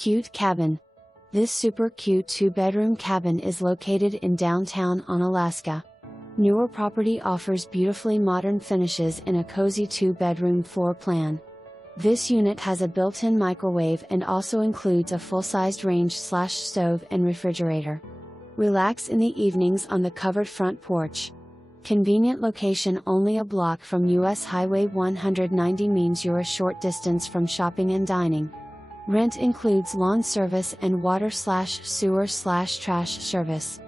Cute Cabin. This super cute 2-bedroom cabin is located in downtown Onalaska. Newer property offers beautifully modern finishes in a cozy 2-bedroom floor plan. This unit has a built-in microwave and also includes a full-sized range/stove and refrigerator. Relax in the evenings on the covered front porch. Convenient location, only a block from US Highway 190, means you're a short distance from shopping and dining. Rent includes lawn service and water/sewer/trash service.